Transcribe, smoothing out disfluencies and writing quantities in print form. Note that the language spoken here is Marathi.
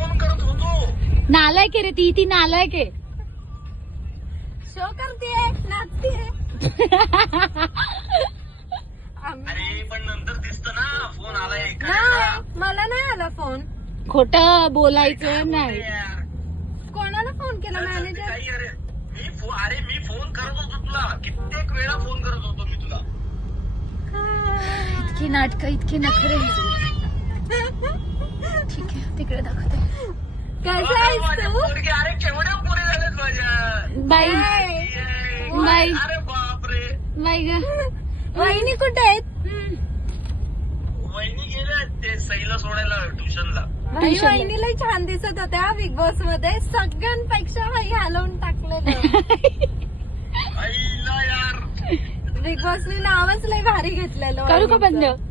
फोन करत होतो. नालायक आहे रे ती नालायक आहे. शो करते नाचते. अरे पण नंतर दिसत ना फोन आलाय नाही मला नाही आला फोन. खोटं बोलायचं नाही. कोणाला फोन केला मॅनेजर? अरे मी फोन करत होतो तुला, कित्येक वेळा फोन करत होतो मी तुला. इतकी नाटकं इतकी नखरे. ठीक आहे तिकडे दाखवते. कसं आहेस तू? अरे केवढ्या पुरे झालेत माझ्या. बाई बाई अरे बापरे. बाई ग. वहिनी कुठे आहेत? वहिनी गेल्या ते सईला सोडायला ट्युशनला. भाई वहिनीला छान दिसत होत्या बिग बॉस मध्ये. सगळ्यांपेक्षा भाई हलवून टाकलेलं. आईला यार बिग बॉसने नावच लय भारी घेतलेलं. करू का बंद? वहिनीचं.